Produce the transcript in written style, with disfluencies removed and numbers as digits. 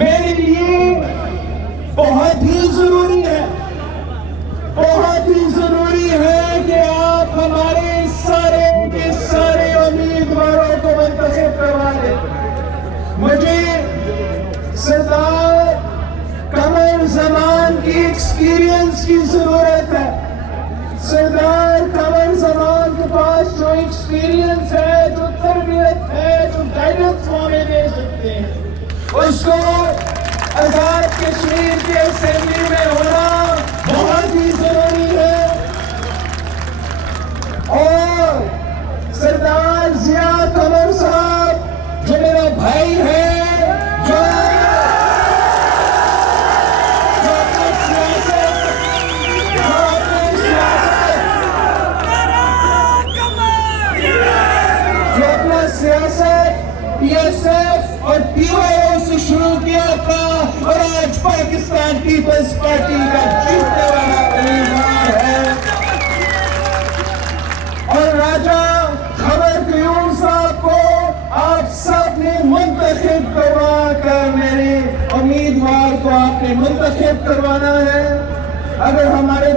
میرے لیے بہت ہی ضروری ہے، بہت ہی ضروری ہے کہ آپ ہمارے سارے کے سارے امیدواروں کو منتخب کروا دیں۔ مجھے سردار قمر زمان کی ایکسپیرینس کی ضرورت ہے۔ سردار قمر زمان کے پاس جو ایکسپیرینس ہے، جو تربیت ہے، جو گائیڈنس وہ ہمیں دے سکتے ہیں، اس کو آزاد کشمیر کی اسمبلی میں ہونا بہت ہی ضروری ہے۔ اور سردار ضیاء قمر صاحب جو میرا بھائی ہے، جو اپنا سیاست پی ایس ایف اور پی وائی او سے شروع کیا تھا اور آج پاکستان پیپلز پارٹی کا جیتنے والا امیدوار ہے۔ اور راجہ خبر قیوم صاحب کو آپ سب نے منتخب کروا کر میرے امیدوار کو آپ نے منتخب کروانا ہے۔ اگر ہمارے